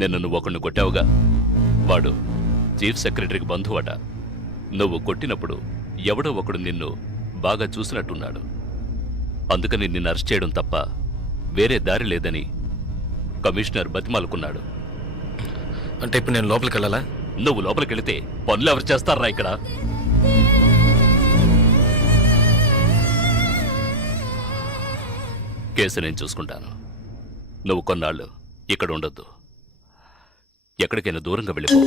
నిన్ను నువ్వు ఒకరిని కొట్టావుగా, వాడు చీఫ్ సెక్రటరీకి బంధువట. నువ్వు కొట్టినప్పుడు ఎవడో ఒకడు నిన్ను బాగా చూసినట్టున్నాడు. అందుకని నిన్ను అరెస్ట్ చేయడం తప్ప వేరే దారి లేదని కమిషనర్ బతిమాలుకున్నాడు. అంటే ఇప్పుడు నేను లోపలికి వెళ్ళాలా? నువ్వు లోపలికి వెళితే పనులు ఎవరు చేస్తారా ఇక్కడ? కేసు నేను చూసుకుంటాను. నువ్వు కొన్నాళ్ళు ఇక్కడ ఉండొద్దు, ఎక్కడికైనా దూరంగా వెళ్ళిపో.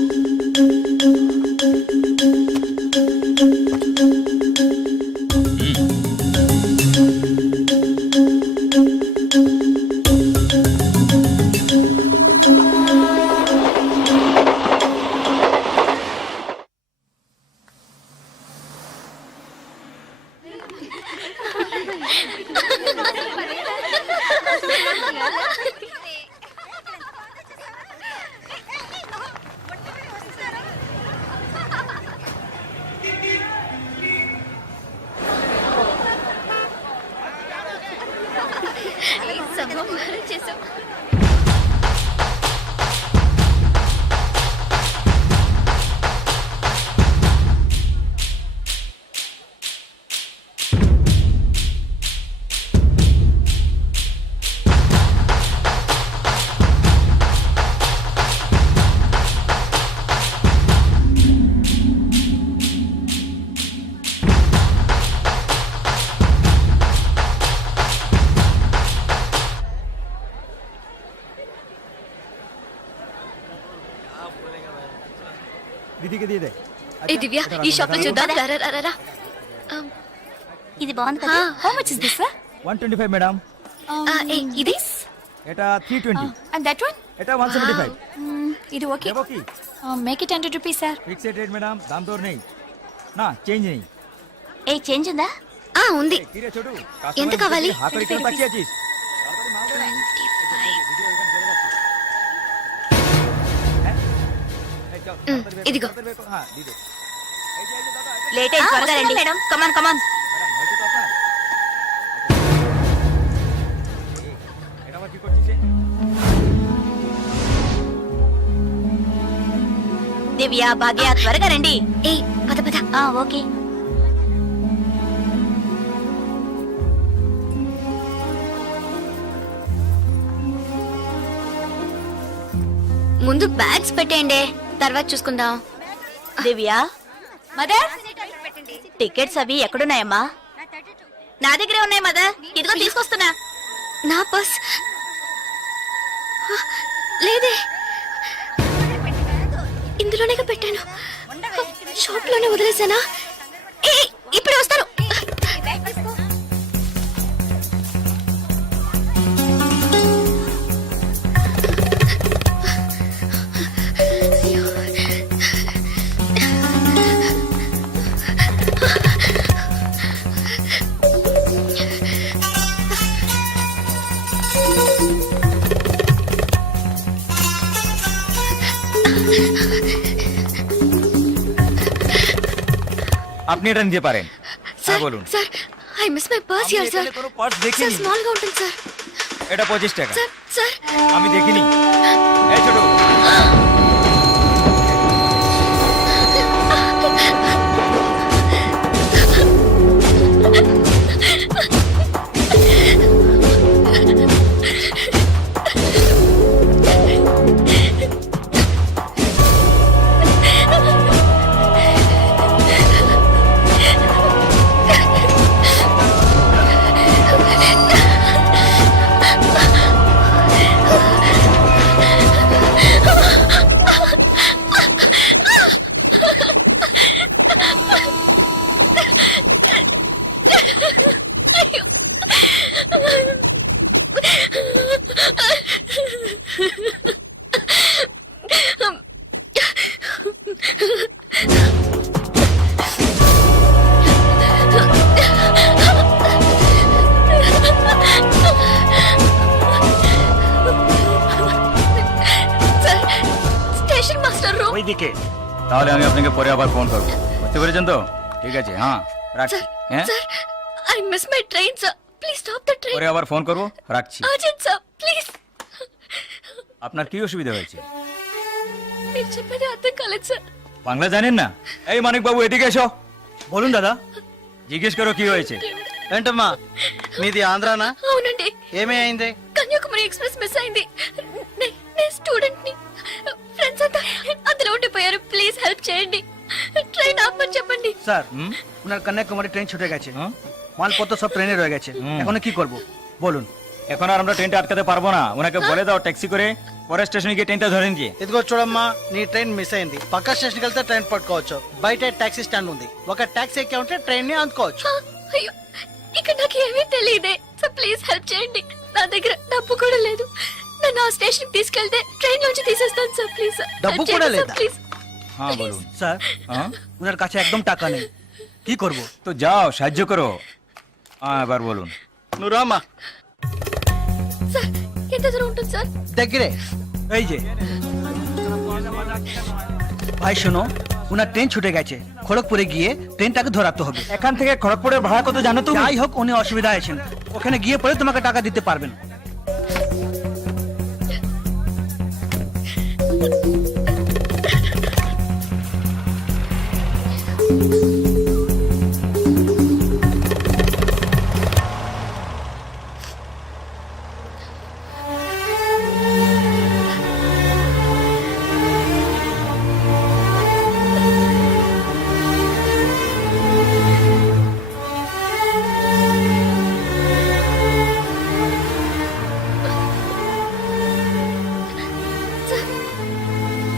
ఏ దివ్య, ఈ షాప్ లో చూద్దాం. ఇది బాగుంది కదా. How much is this sir? 125 madam. ఇది ఎటా 320. And that one? ఎటా 175. ఇది okay. Okay. Make it 100 rupees sir. Fixed rate madam, దామ్ తోర్ नहीं ना चेंज नहीं. ఏ చేంజ్ ఉందా? ఉంది. తీరే చూడు. ఎంత కావాలి? ఆఖరి కిలో తక్కువ చీజ్. ఇదిగో. లేట్ అయ్యి త్వరగా రండి మేడం. కమాన్ కమాన్. దివ్య, భాగ్య త్వరగా రండి. ఏ పద పద. ఓకే. ముందు బ్యాగ్స్ పెట్టేయండి, తర్వాత చూసుకుందాం. దివ్య, మదర్ టికెట్స్ అవి ఎక్కడున్నాయమ్మా? నా దగ్గరే ఉన్నాయి మదర్. ఇదిగో తీసుకొస్తున్నా. నా పర్స్ లేదే, ఇందులోనే పెట్టాను. షాప్ లోనే వదిలేసానా? ఇప్పుడు వస్తాను. আপনি এটা নিতে পারেন। স্যার বলুন sir, I miss my purse here sir. Purse দেখিনি। স্যার স্মল గా ఉంటుంది স্যার। এটা 25 টাকা। স্যার স্যার আমি দেখিনি। এই ছোট। ওইদিকে তাহলে আমি আপনাকে পরে আবার ফোন করব বুঝতে পেরেছেন তো ঠিক আছে হ্যাঁ রাখছি হ্যাঁ sir I miss my train sir please stop the train পরে আবার ফোন করব রাখছি আর্জেন্ট স্যার প্লিজ আপনার কি অসুবিধা হয়েছে? మీరు చెప్పేది అర్థం కాలేదు సార్. বাংলা জানেন না? এই মানিক বাবু এদিকে এসো। বলুন দাদা। জিজ্ঞেস করো কি হয়েছে। ఏంటమ్మా మీది ఆంధ్రానా? అవునండి. ఏమీ అయింది? కన్యాకుమారి ఎక్స్ప్రెస్ మిస్ అయింది. నేను స్టూడెంట్ ని. ఫ్రెండ్స్ అంతా అందులో ఉండిపోయారు. ప్లీజ్ హెల్ప్ చేయండి. ট্রেন আপনি చెప్పండి. স্যার ওনার কন্যাকুমারী ট্রেন ছুটে গেছে, মালপত্র সব ট্রেনে রয়ে গেছে, এখন কি করব বলুন? এখন আর আমরা ট্রেনটা আটকাতে পারবো না, ওনাকে বলে দাও ট্যাক্সি করে পরের স্টেশনে గিয়ে ట్రైన్টা ধরে নিয়ে। ఇదిగో చూడమ్మా, నీ ట్రైన్ మిస్ అయింది. పక్క స్టేషన్కి వెళ్తే ట్రైన్ పట్టుకోవచ్చు, బయట టాక్సీ స్టాండ్ ఉంది, ఒక టాక్సీ ఎక్కి ఉంటే ట్రైన్ ని అందుకోవచ్చు. అయ్యో ఇక్కడ నాకు ఏమీ తెలియదే. సో ప్లీజ్ హెల్ప్ చేయండి. నా దగ్గర డబ్బు కూడా లేదు. నన్ను ఆ స్టేషన్ కి తీసుకెళ్తే ట్రైన్ నుంచి తీసేస్తాను సార్. ప్లీజ్ సార్, డబ్బు help కూడా చేయండి సార్, లేదా? ప్లీజ్. হ্যাঁ বলুন। স্যার হ্যাঁ ওনার কাছে একদম টাকা নেই, কি করব? তো যাও সাহায্য করো। হ্যাঁ এবার বলুন। నువ్వు రామ్మా। సార్ ఎంత దూరం ఉంటుంది సార్? దగ్గరే, এই যে ভাই শোনো, ওনার ট্রেন ছুটে গেছে, খড়গপুরে গিয়ে ট্রেনটাকে ধরাতে হবে। এখান থেকে খড়গপুরের ভাড়া কত জানো তুমি? যাই হোক, উনি অসুবিধা আছেন, ওখানে গিয়ে পরে তোমাকে টাকা দিতে পারবেন।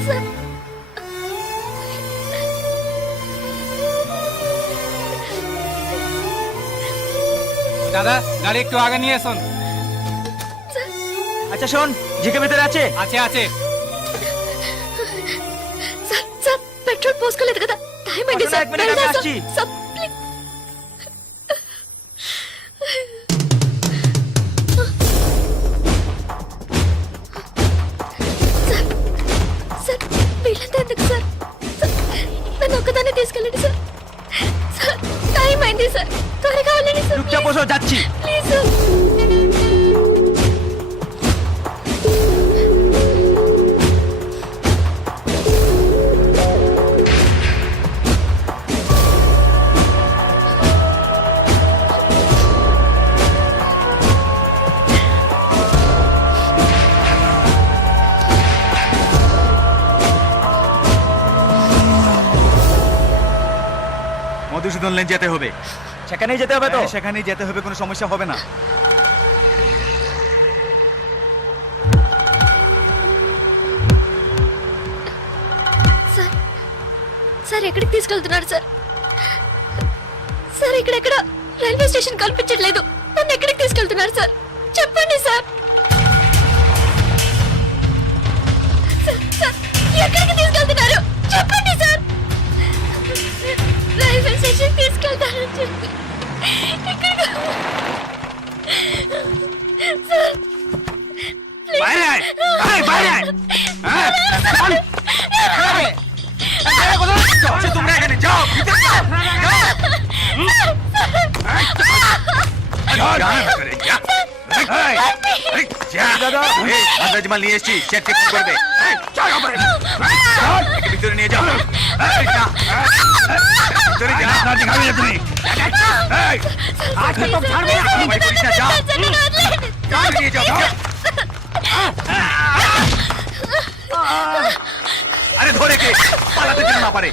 సార్ দাদা গাড়ি একটু আগে নিয়ে আসুন। আচ্ছা শোন, জিকে ভিতরে আছে? আছে আছে। సార్ సార్ పెట్రోల్ పోసుకోలేదు కదా, టైం అయింది పక్కన సార్. এক మినిట్, আমি వెళ్దాం আসছি। సార్. ప్లీజ్. సార్ సార్ వీళ్ళంతా ఎందుకు సార్? సార్, నన్ను ఒక్కదాన్ని తీసుకెళ్ళండి సార్. సార్ టైం అయింది సార్, త్వరగా వెళ్ళండి సార్. চুপচাপ বসো, যাচ্ছি। Please sir. মধুসূদন লেন যেতে হবে। সেখানেই যেতে হবে তো? হ্যাঁ, সেখানেই যেতে হবে, কোনো সমস্যা হবে না। సార్ సార్ ఎక్కడికి తీసుకెళ్తున్నారు సార్? సార్ ఇక్కడెక్కడ రైల్వే స్టేషన్ కనిపించట్లేదు. నన్ను ఎక్కడికి తీసుకెళ్తున్నారు సార్? చెప్పండి సార్. సార్, సార్, ఎక్కడికి తీసుకెళ్తున్నారు? చెప్పండి సార్. రైల్వే స్టేషన్ తీసుకెళ్తారని చెప్పి ఎక్కడికి? Sir please. বাইরে আয়, আয়, বাইরে আয়। হ্যাঁ, চল। আরে, কোথায় যাচ্ছ? আচ্ছা, তোমরা এখানে যাও, ভিতরে যাও, যাও। যা না করে, যা। এই, এই, যা। এই, মাদ্রাজ মাল নিয়ে এসেছি, চেক করবে। এই, চল, ওপরে। চল, একে ভিতরে নিয়ে যাও। এই, যা। ভিতরে যা। আপনার দিকে হবে তুমি। এই, আজকে তো ছাড়বে না। ভাই, করিস না, যাও। চল, নিয়ে যাও, যাও। আরে ধরে কে পালাতে যেন না পারে।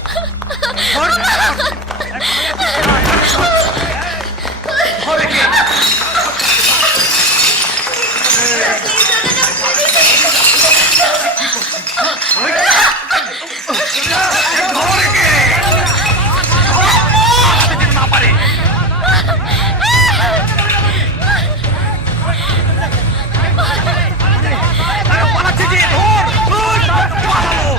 ধরে কে? ধরে কে? পালাতে যেন না পারে। পালাচ্ছে যে, ধর, ধর, পালালো।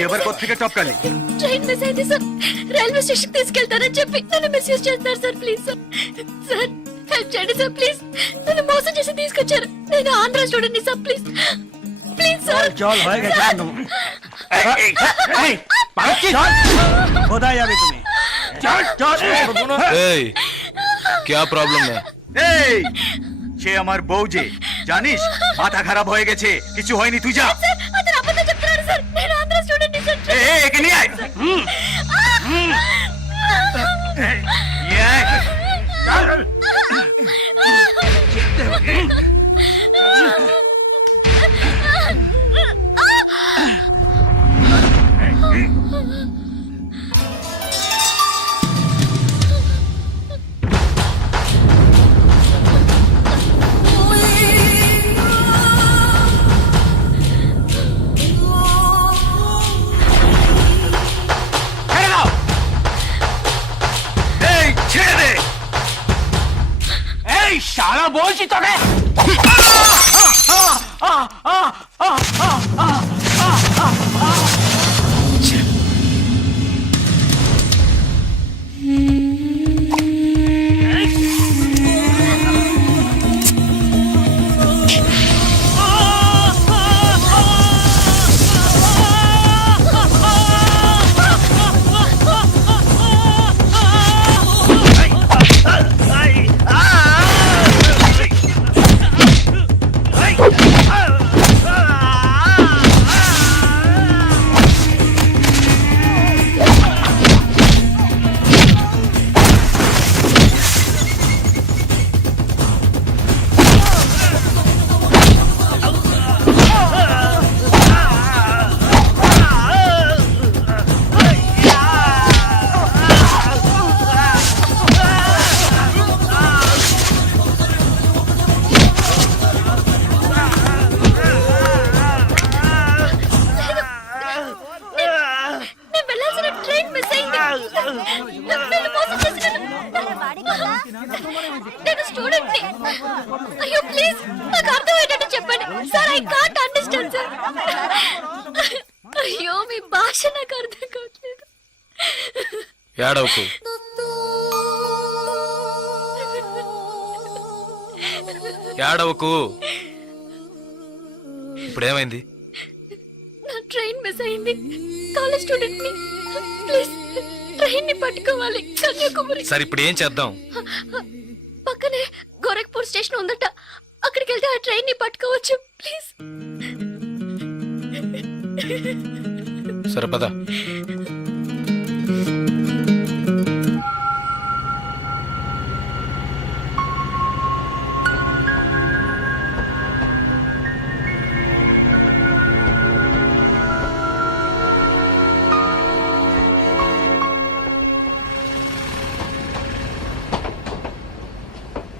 ఎవరి కొత్తగా టొక్కాలి ట్రైన్ మిస్ అయింది సార్ రైల్వే స్టేషన్ తీసుకెళ్తారని చెప్పి నన్ను మిస్యూజ్ చేస్తారు sir please sir sir help చేయండి సార్ ప్లీజ్ నన్ను మోసం చేసి తీసుకొచ్చారు నేను Andhra student sir please please sir चल होएगा जान बताया अभी तुम्हें चल चल ఏయ్ క్యా ప్రాబ్లం है এই সে আমার বউ যে জানিস মাথা খারাপ হয়ে গেছে কিছু হয়নি তুই যা సార్ అతను అబద్ధం చెప్తున్నాడు సార్ నేను ఆంధ్ర స్టూడెంట్ సార్ একে নিয়ে আয় নিয়ে আয়। চল ছেড়ে দাও এই ছেড়ে দে এই শালা বলছি তোকে నేను వెళ్ళాల్సిన ట్రైన్ మిస్ అయింది నన్ను మోసం చేసి నేను స్టూడెంట్ ని అయ్యో ప్లీజ్ నాకు అర్థమయ్యేటట్టు చెప్పండి sir I can't understand sir అయ్యో మీ భాష నాకు అర్థం కావట్లేదు ఏడవకు ఏడవకు ఇప్పుడేమైంది నా ట్రైన్ మిస్ అయింది కాలేజ్ స్టూడెంట్ ని ప్లీజ్ ట్రైన్ ని పట్టుకోవాలి కన్యాకుమారి సరే ఇప్పుడు ఏం చేద్దాం పక్కనే గోరఖ్పూర్ స్టేషన్ ఉందట అక్కడికి వెళ్తే ఆ ట్రైన్ ని పట్టుకోవచ్చు ప్లీజ్ సరే పద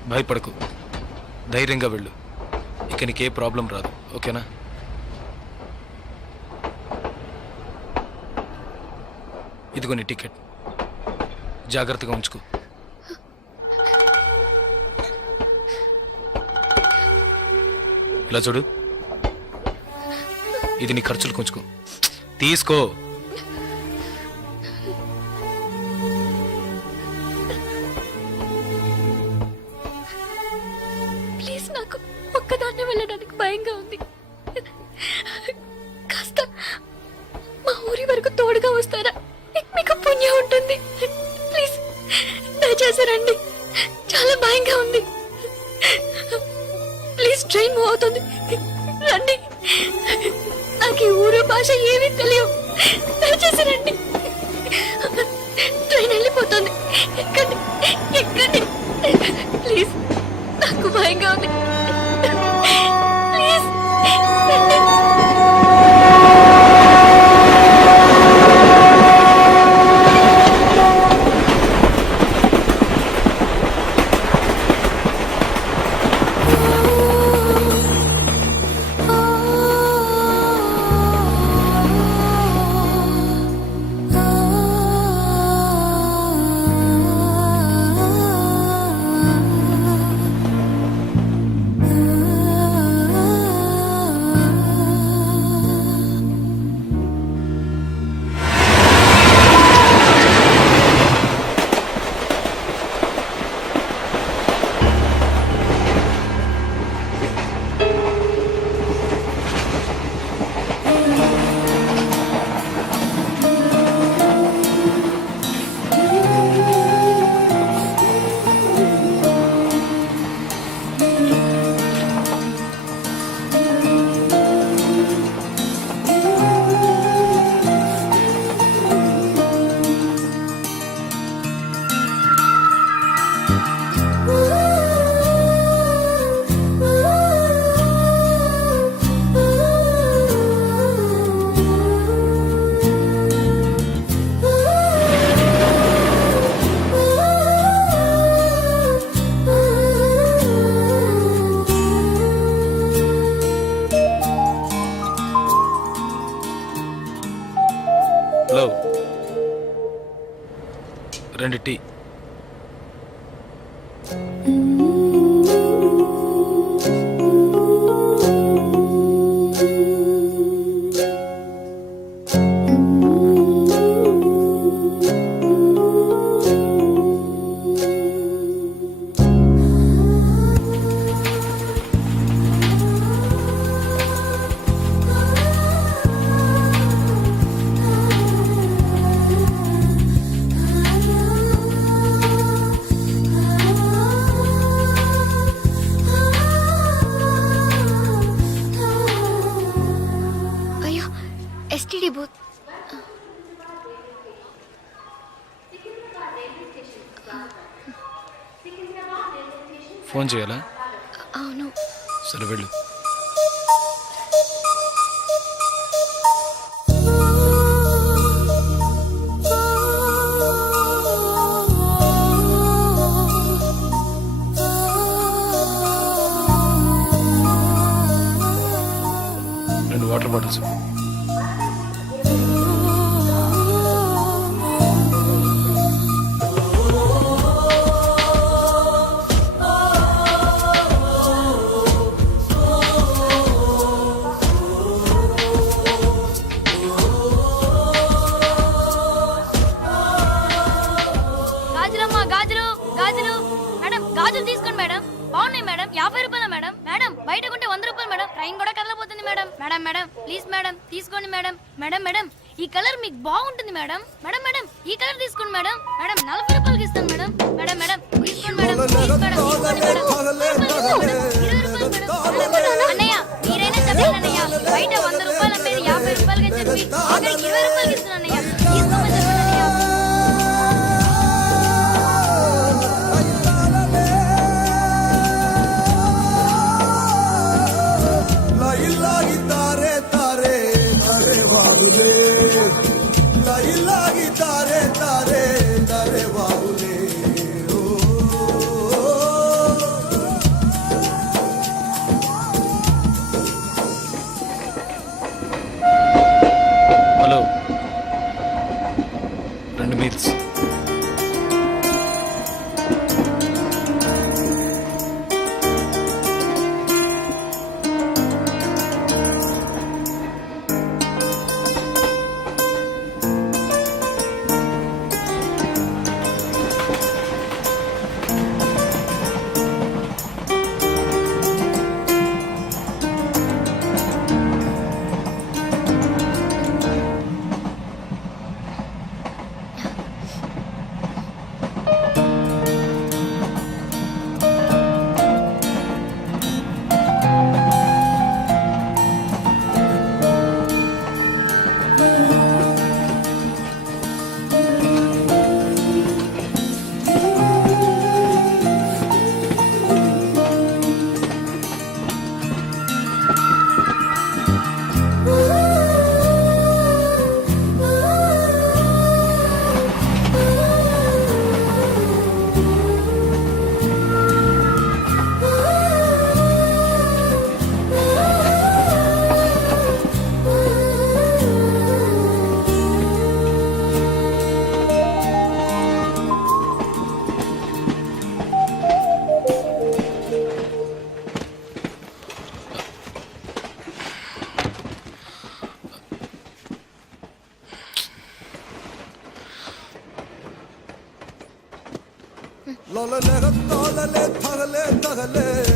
భయపడకు ధైర్యంగా వెళ్ళు ఇక నీకే ప్రాబ్లం రాదు ఓకేనా ఇదిగో నీ టికెట్ జాగ్రత్తగా ఉంచుకో ఇలా చూడు ఇది నీ ఖర్చులు కొంచుకో తీసుకో ప్లీజ్ నాకు ఒక్కదాన్నే వెళ్ళడానికి భయంగా ఉంది కాస్త మా ఊరి వరకు తోడుగా వస్తారా మీకు పుణ్యం ఉంటుంది ప్లీజ్ దయచేసి రండి చాలా భయంగా ఉంది ప్లీజ్ ట్రైన్ మూవ్ అవుతుంది రండి నాకు ఈ ఊరు భాష ఏమీ తెలియవు దయచేసి రండి ట్రైన్ వెళ్ళిపోతుంది ఎక్కండి ఎక్కండి ప్లీజ్ నాకు భయంగా ఉంది ప్లీజ్ రండి 2 టీ. అయ్యో ఎస్టీడీ బూత్. ఫోన్ చేయాలా? అవును. సరే వెళ్ళు. రెండు వాటర్ బాటిల్స్. గాజులమ్మా గాజులు గాజులు. మేడం గాజులు తీసుకోండి మేడం. బాగున్నాయి మేడం. 50 రూపాయలు మేడం. మేడం బయట కొంటే 100 రూపాయలు మేడం. ట్రైన్ కూడా కదలబోతుంది madam. Madam madam please madam తీసుకోండి మేడం. మేడం మేడం ఈ కలర్ మీకు బాగుంటుంది మేడం. మేడం మేడం ఈ కలర్ తీసుకోండి మేడం. మేడం 40 రూపాయలకి ఇస్తాను మేడం. మేడం మేడం తీసుకోండి మేడం. ప్లీజ్ మేడం తీసుకోండి మేడం. 20 రూపాయలు మేడం. మేడం అన్నయ్య మీరైనా చెప్పండి అన్నయ్య. బయట 100 రూపాయలు అమ్మేది 50 రూపాయలకి చెప్పి ఆఖరికి 20 రూపాయలకి ఇస్తున్నాను అన్నయ్య. తీసుకోమని చెప్పండి అన్నయ్య. Hello, 2 meals.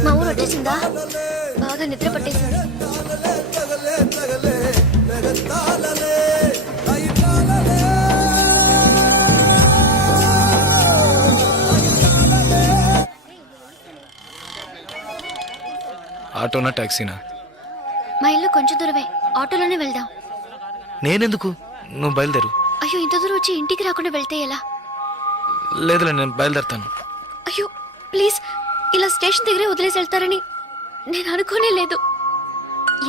మా ఊరు వచ్చేసిందా? బాగా నిద్ర పట్టేసింది. ఆటోనా టాక్సీనా? మా ఇల్లు కొంచెం దూరమే. ఆటోలోనే వెళ్దాం. నేనెందుకు? నువ్వు బయలుదేరు. అయ్యో ఇంత దూరం వచ్చి ఇంటికి రాకుండా వెళ్తే ఎలా? లేదులే, నేను బయలుదేరుతాను. అయ్యో ప్లీజ్, ఇలా స్టేషన్ దగ్గరే వదిలేసి వెళ్తారని నేను అనుకోనే లేదు.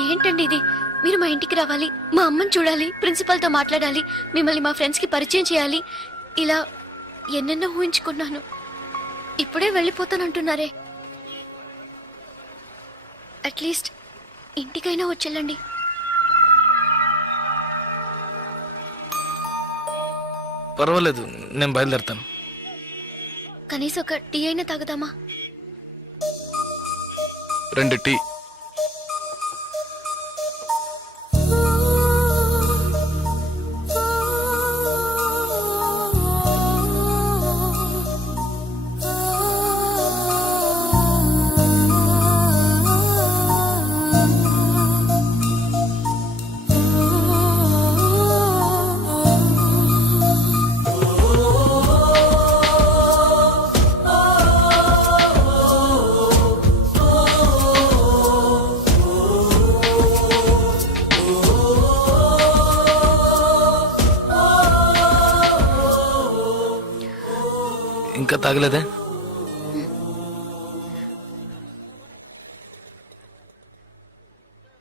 ఏంటండి ఇది? మీరు మా ఇంటికి రావాలి, మా అమ్మని చూడాలి, ప్రిన్సిపల్తో మాట్లాడాలి, మిమ్మల్ని మా ఫ్రెండ్స్కి పరిచయం చేయాలి. ఇలా ఎన్నెన్నో ఊహించుకున్నాను. ఇప్పుడే వెళ్ళిపోతానంటున్నారే. అట్లీస్ట్ ఇంటికైనా వచ్చేళ్ళండి. పర్వాలేదు, నేను బయలుదేరుతాను. కనీసం ఒక టీ అయినా తాగుదామా? 2 టీ. ఇంకా తాగలేదే?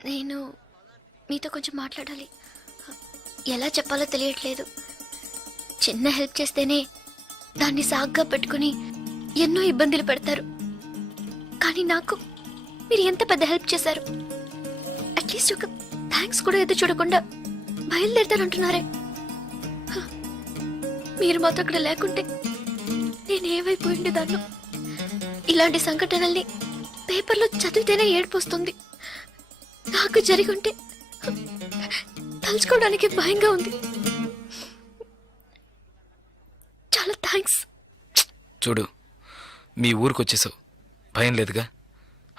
నేను మీతో కొంచెం మాట్లాడాలి. ఎలా చెప్పాలో తెలియట్లేదు. చిన్న హెల్ప్ చేస్తేనే దాన్ని సాగ్గా పెట్టుకుని ఎన్నో ఇబ్బందులు పెడతారు. కానీ నాకు మీరు ఎంత పెద్ద హెల్ప్ చేశారు. అట్లీస్ట్ ఒక థ్యాంక్స్ కూడా ఎదురు చూడకుండా బయలుదేరుతారంటున్నారే. హ, మీరు మాతో అక్కడ లేకుంటే నేను ఏమైపోయి ఉండేదాన్ని. ఇలాంటి సంఘటనల్ని పేపర్లో చదివితేనే ఏడుపు వస్తుంది. నాకు జరిగి ఉంటే తలుచుకోవడానికి భయంగా ఉంది. చాలా థ్యాంక్స్. చూడు, మీ ఊరికి వచ్చేసావు, భయం లేదుగా.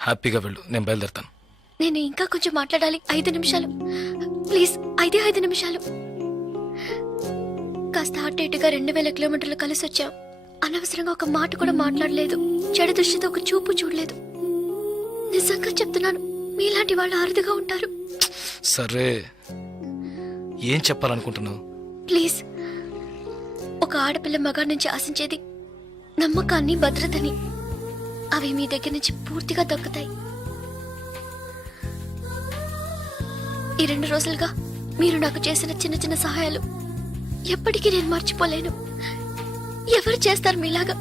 హ్యాపీగా వెళ్ళు, నేను బయలుదేరుతాను. నేను ఇంకా కొంచెం మాట్లాడాలి. 5 నిమిషాలు ప్లీజ్. 5 నిమిషాలు. కాస్త అటు ఇటుగా 2000 కిలోమీటర్లు కలిసి వచ్చాం. అనవసరంగా ఒక మాట కూడా మాట్లాడలేదు. చెడు దృష్టితో ఒక చూపు చూడలేదు. నిజంగా చెప్తున్నాను, మీలాంటి వాళ్ళు అరుదుగా ఉంటారు. సరే, ఏం చెప్పాలనుకుంటున్నావు? ప్లీజ్, ఒక ఆడపిల్ల మగాడి నుంచి ఆశించేది నమ్మకాన్ని, భద్రతని. అవి మీ దగ్గర నుంచి పూర్తిగా దక్కుతాయి. ఈ 2 రోజులుగా మీరు నాకు చేసిన చిన్న చిన్న సహాయాలు ఎప్పటికీ నేను మర్చిపోలేను. ఎవరు చేస్తారు మీలాగా?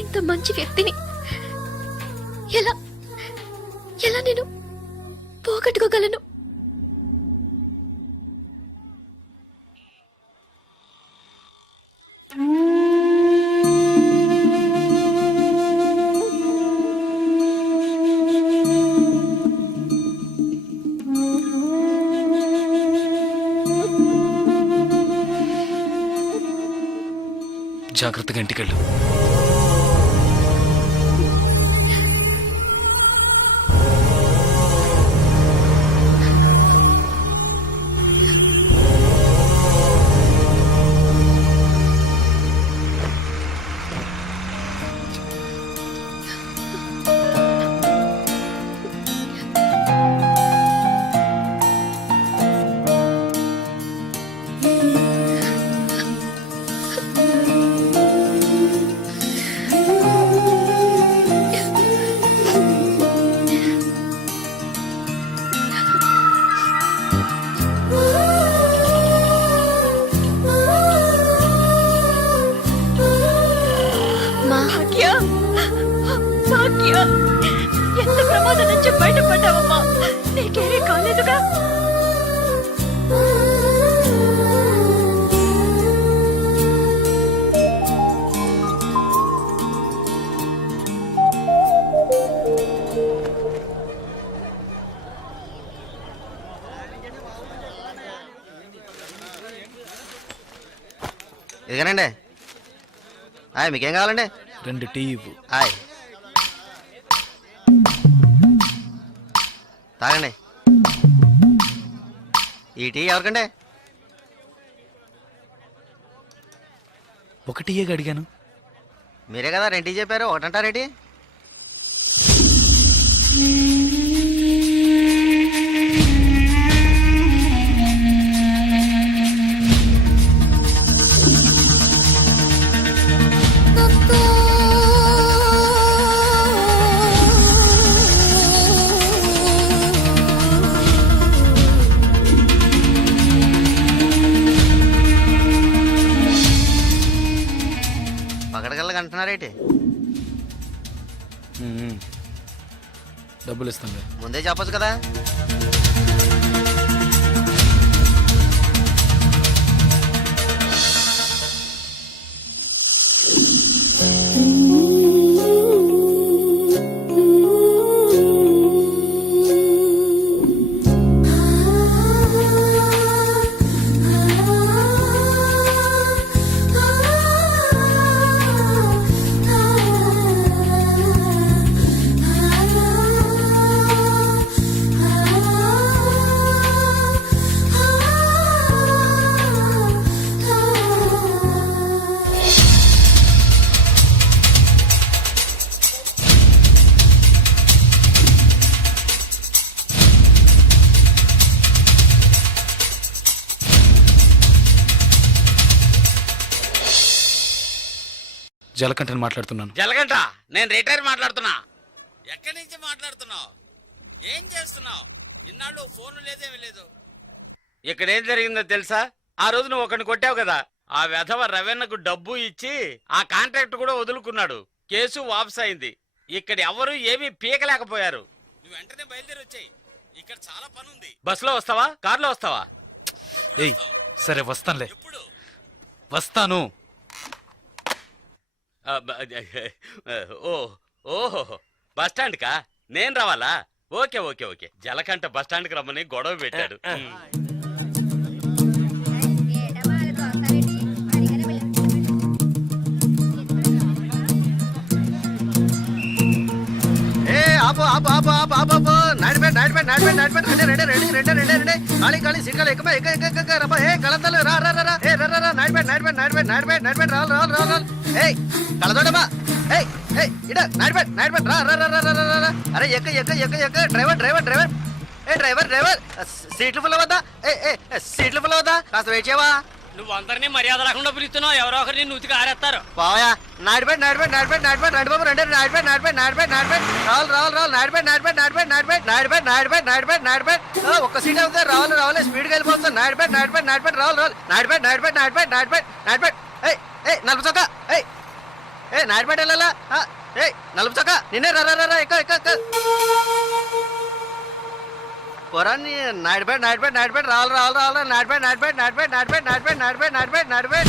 ఇంత మంచి వ్యక్తిని ఎలా ఎలా నేను పోగొట్టుకోగలను? జాగ్రత్తగా ఇంటికెళ్ళు. ఎంత ప్రమాదం నుంచి బయటపడ్డావమ్మా? నీకేమీ కాలేదుగా? ఇదిగానండి. మీకేం కావాలండి? 2 టీ ఇవ్వు. తాగండి. ఈ టీ ఎవరికండి? 1 టీయేగా అడిగాను. మీరే కదా 2 టీ చెప్పారు, ఒకటంటారేంటి? పగడగల్లగా అంటున్నారేంటి? డబ్బులు ఇస్తాను. ముందే చెప్పొచ్చు కదా. జలకంఠని మాట్లాడుతున్నాను. జలగంట నేను రిటైర్ మాట్లాడుతున్నా. ఎక్కడి నుంచి మాట్లాడుతున్నావు? ఏం చేస్తున్నావు? ఇన్నాళ్ళు ఫోన్ లేదేమీ లేదు. ఇక్కడ ఏం జరిగిందో తెలుసా? ఆ రోజు నువ్వు ఒకరిని కొట్టావు కదా, ఆ వెధవ రవెన్నకు డబ్బు ఇచ్చి ఆ కాంట్రాక్ట్ కూడా వదులుకున్నాడు. కేసు వాపస్ అయింది. ఇక్కడ ఎవరు ఏమీ పీకలేకపోయారు. నువ్వు వెంటనే బయలుదేరి వచ్చాయి. ఇక్కడ చాలా పని ఉంది. బస్సులో వస్తావా, కారులో వస్తావా? ఏయ్ సరే వస్తానులే, ఎప్పుడు వస్తాను. ఓహో బస్ స్టాండ్ కా నేను రావాలా? Okay okay okay. Jalakanta bus stand కి రమ్మని గొడవ పెట్టాడు. ఏ ఆపు ఆపు ఆపు ఆపు ఆపు ఆపు Nadipeta Nadipeta Nadipeta Nadipeta ready ready ready ready ready ready ఖాళీ ఖాళీ సీకాలు ఎక్కువ ఎక్క ఎక్క ఎక్క రబ్బా ఏ కళంతలు రా రా రా ఏ రా రా నాడిపేట నాడిపేట నాడిపేట నాడిపేట నాడిపేట రావాలి రావాలి రావాలి ఏయ్ కళదోడమ్మా ఏయ్ ఏయ్ ఇడ నాడిపేట నాడిపేట రా రా రా రా రా రా అరే ఎక్క ఎక్క ఎక్క ఎక్క డ్రైవర్ డ్రైవర్ డ్రైవర్ ఏ డ్రైవర్ డ్రైవర్ సీట్లు ఫుల్ అవుదా ఏ ఏ సీట్లు ఫుల్ అవుదా కాస్త వెయిట్ చేయవా నువ్వు అందరినీ మర్యాద లేకుండా పిలుస్తున్నావు. ఎవరో ఒకరిని నూతికి ఆరేస్తారు. బావయా నాడిపేట నాడిపేట నాడిపేట నాడిపేట నాడిబాబు రెండు నాడిపేట నాడిపేట నాడిపేట నాడిపేట రావాలి రావాలి రావాలి నాడిపేట నాడిపేట నాడిపేట నాడిపేట నాడిపేట నాడిపేట నాడిపేట నాడిపేట ఒక్క సీట్ అవుతుంది రావాలి రావాలి స్పీడ్కి వెళ్ళిపోతుంది నాడిపేట నాడిపేట నాడిపేట రావాలి రావాలి నాడిపేట నాడిపేట నాడిపేట నాడిపేట నాడిపేట ఏయ్ ఏయ్ నలుపు చొక్క ఏయ్ ఏ నాడిపేట వెళ్ళాలా ఏయ్ నలుపు చొక్క నిన్నే రా రా రా ఎక్క ఎక్క ఎక్క పొరాన్ని నాడిపేట నాడిపేట నాడిపేట రావాలి రావాలి రావాలి నాడిపేట నాడిపేట నాడిపేట నాడిపేట నాడిపేట నాడిపేట నాడిపేట నాడిపేట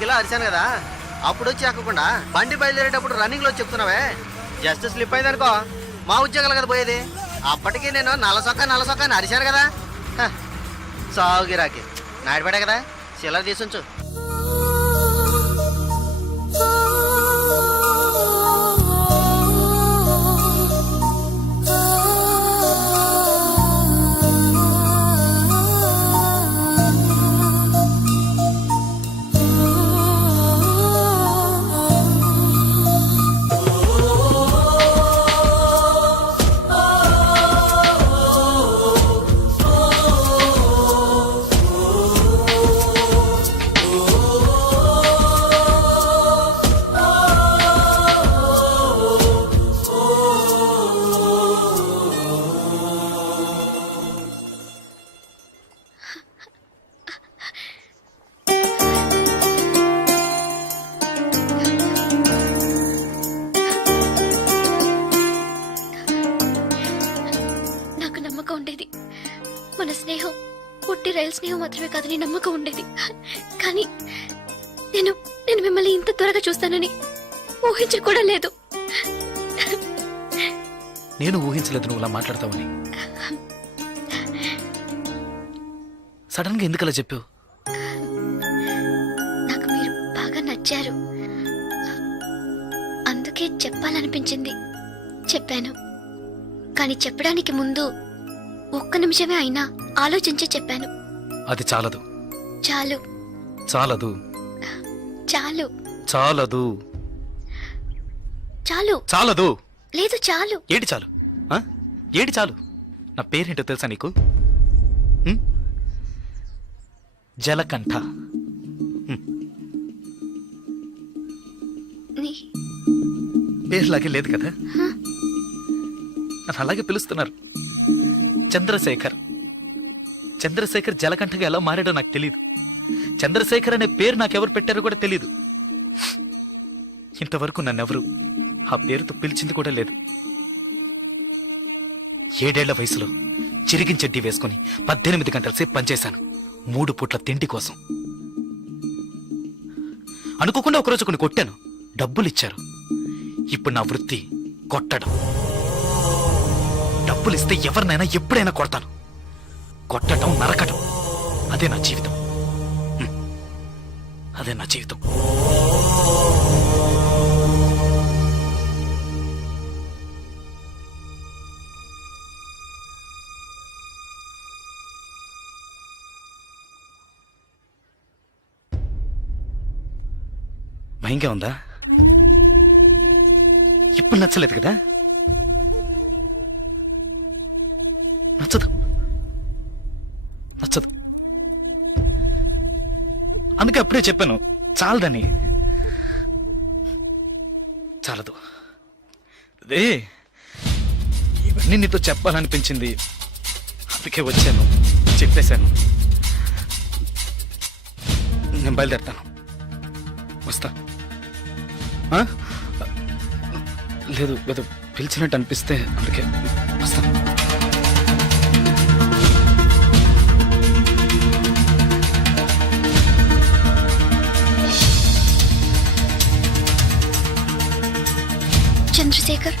కిలో అరిశాను కదా అప్పుడు వచ్చి ఎక్కకుండా బండి బయలుదేరేటప్పుడు రన్నింగ్ లో చెప్తున్నావే జస్ట్ స్లిప్ అయింది అనుకో మా ఉద్యోగాలు కదా పోయేది. అప్పటికి నేను నలసొక్క అని అరిశాను కదా సాగు గిరాకి నాడిపడే కదా చిల్లర తీసుంచు. మన స్నేహం పుట్టి రైలు స్నేహం మాత్రమే కాదని నమ్మకం ఉండేది. కానీ నేను నేను మిమ్మల్ని ఇంత త్వరగా చూస్తానని ఊహించ కూడా లేదు. నేను ఊహించలేదు నువ్వు ఇలా మాట్లాడతావని. సడన్ గా ఎందుకలా చెప్పావు? నాకు మీరు బాగా నచ్చారు, అందుకే చెప్పాలనిపించింది చెప్పాను. కానీ చెప్పడానికి ముందు ఒక్క నిమిషమే అయినా ఆలోచించి చెప్పాను. అది చాలదు. చాలు. చాలదు. చాలు. చాలదు. చాలు. చాలదు. లేదు చాలు. ఏంటి చాలు? ఏంటి చాలు? నా పేరేంటో తెలుసా నీకు? జలకంఠ. పేరులాగే లేదు కదా, నన్ను అలాగే పిలుస్తున్నారు. చంద్రశేఖర్. చంద్రశేఖర్ జలకంఠగా ఎలా మారాడో నాకు తెలియదు. చంద్రశేఖర్ అనే పేరు నాకెవరు పెట్టారో కూడా తెలియదు. ఇంతవరకు నన్నెవరు ఆ పేరుతో పిలిచింది కూడా లేదు. 7 ఏళ్ల వయసులో చిరిగిన చెడ్డీ వేసుకుని 18 గంటల సేపు పనిచేశాను 3 పూట్ల తిండి కోసం. అనుకోకుండా ఒకరోజు కొన్ని కొట్టాను, డబ్బులు ఇచ్చారు. ఇప్పుడు నా వృత్తి కొట్టడం. డబ్బులు ఇస్తే ఎవరినైనా ఎప్పుడైనా కొడతాను. కొట్టడం, నరకటం అదే నా జీవితం. అదే నా జీవితం. భయంగా ఉందా? ఇప్పుడు నచ్చలేదు కదా? నచ్చదు. అందుకే అప్పుడే చెప్పాను చాలదని. చాలదు. అదే ఇవన్నీ నీతో చెప్పాలనిపించింది, అందుకే వచ్చాను, చెప్పేశాను. నేను బయలుదేరుతాను. వస్తా. ఆ? లేదు ఏదో పిలిచినట్టు అనిపిస్తే అందుకే వస్తా. చంద్రశేఖర్,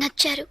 నచ్చారు.